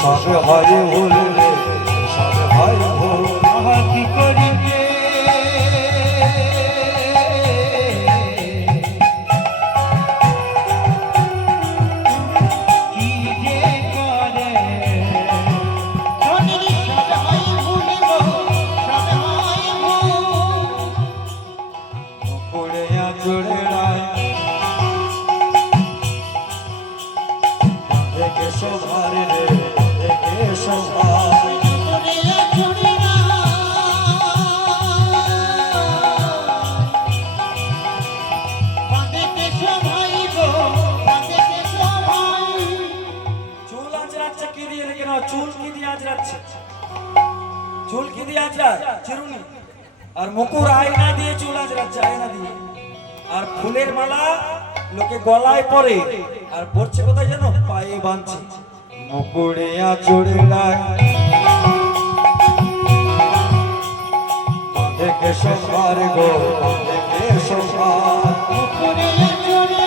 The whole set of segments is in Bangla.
সবে হয় ভুল রে, সবে হয় ভুল, কি করিবে কি যে করে, সবে হয় ভুল, সবে হয় ভুল, পড়ে আচড়ে রায় দেখে সবার রে, চুল কি দিয়ে আজরায় চিরুনি, আর মুকুর আয়না দিয়ে চুল আজরাচ্ছে, আয়না দিয়ে। আর ফুলের মালা লোকে গলায় পরে, আর পড়ছে কোথায় জানো, পায়ে বাঁধছে। মুকুরে আচড়ে দেখে সবার গো, দেখে সবার, মুকুরে আচড়ে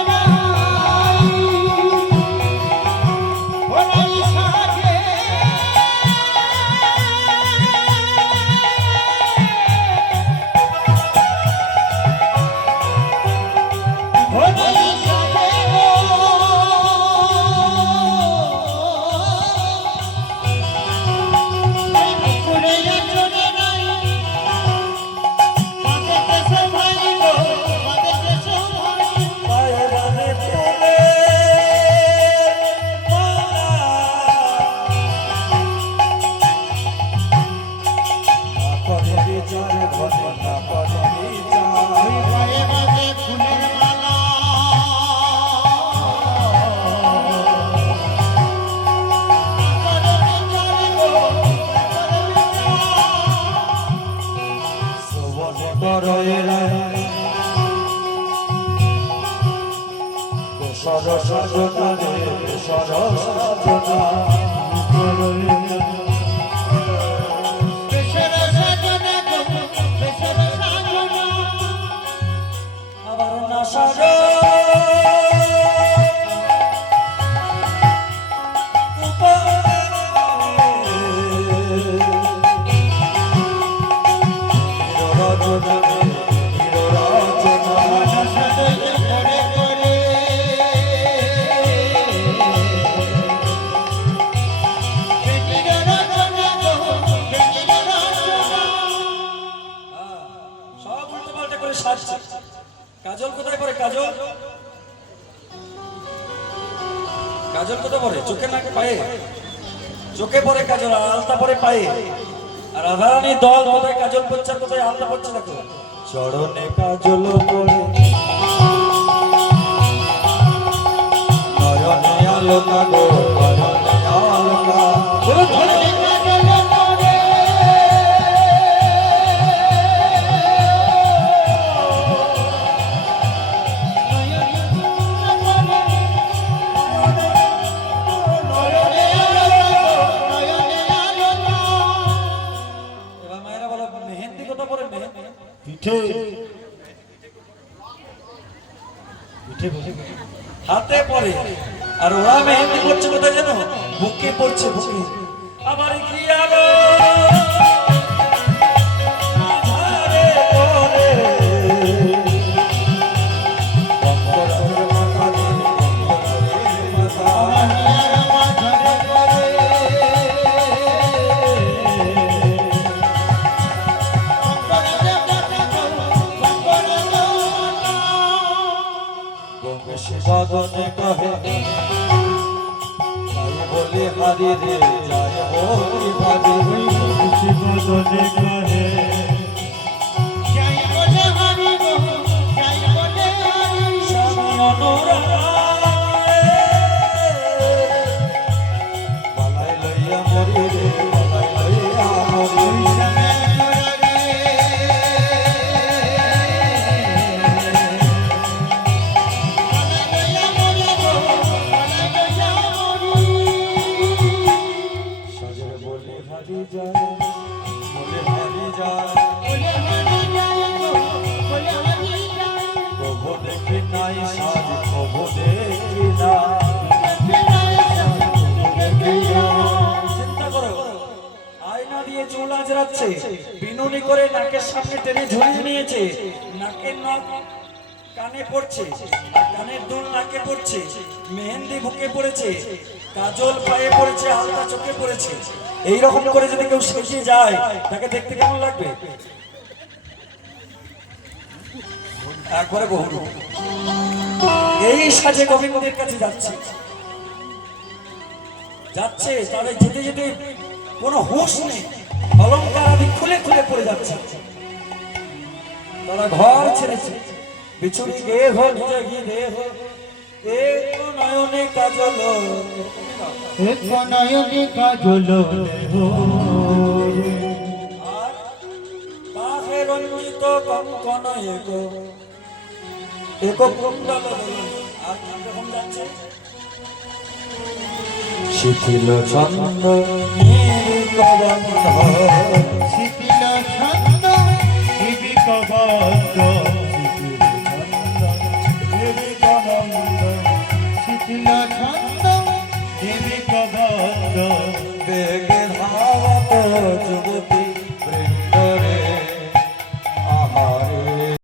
কাজল কোথায় পরে? কাজল কাজল কোথায় পরে? চোখে নাকি পায়ে? চোখে পরে কাজল, আর আলতা পরে পায়ে। আর রাধারানী দল কোথায় কাজল পড়ছে, কোথায় আলতা পড়ছে? দেখো চরণে কাজল পরে, নয়নে আলতা গো, নয়নে আলতা, হাতে পরে। আর ওরা মেহেন্দি করছে কোথায় জানো? বুকে পড়ছে, বুকে। আমার কি আলো শিবাদনে কহে যাই বলে হারি রে যাই বলি হারি শিবাদনে কহে জয় বলে হরি গো জয় বলে হরি স্বামী অনুরাগ বালাই লইয়া মরি রে বালাই লইয়া মরি সাজে বলে হারি যায় বলে হারি যায় প্রভু দেখি নাই সাজ প্রভু দেখি না চিন্তা করো আয়না দিয়ে চুল আঁচড়াচ্ছে বিনুনি করে নাকের সামনে টেনে ঝুলিয়ে নিয়েছে নাকের নখ কানে পড়ছে আর কানের দুল নাকে পড়ছে মেহেন্দি বুকে পড়েছে কাজল পায়ে পড়েছে হালকা চোখে পড়েছে এই রকম করে যদি কেউ সেজে যায় তাকে দেখতে কেমন লাগবে একবারে বহু এই সাজে গোবিন্দের কাছে যাচ্ছে যাচ্ছে তবে যেতে যেতে কোনো হুঁশ নেই অলংকার আদি খুলে খুলে পড়ে যাচ্ছে তারা ঘর ছেড়েছে বিছুড়ি গেয়ে হো নিজে গিয়ে দেহ এক নয়নে কাজল এক নয়নে কাজল আর পাহে রঞ্জিত কঙ্কন এক কুণ্ডল আর কি রকম যাচ্ছে শিথিল ছন্দ শিথিল ছন্দ শিবি কবন্দ শিথিল ছন্দ শিবি কবন্দ বেগে ধাবত যুবত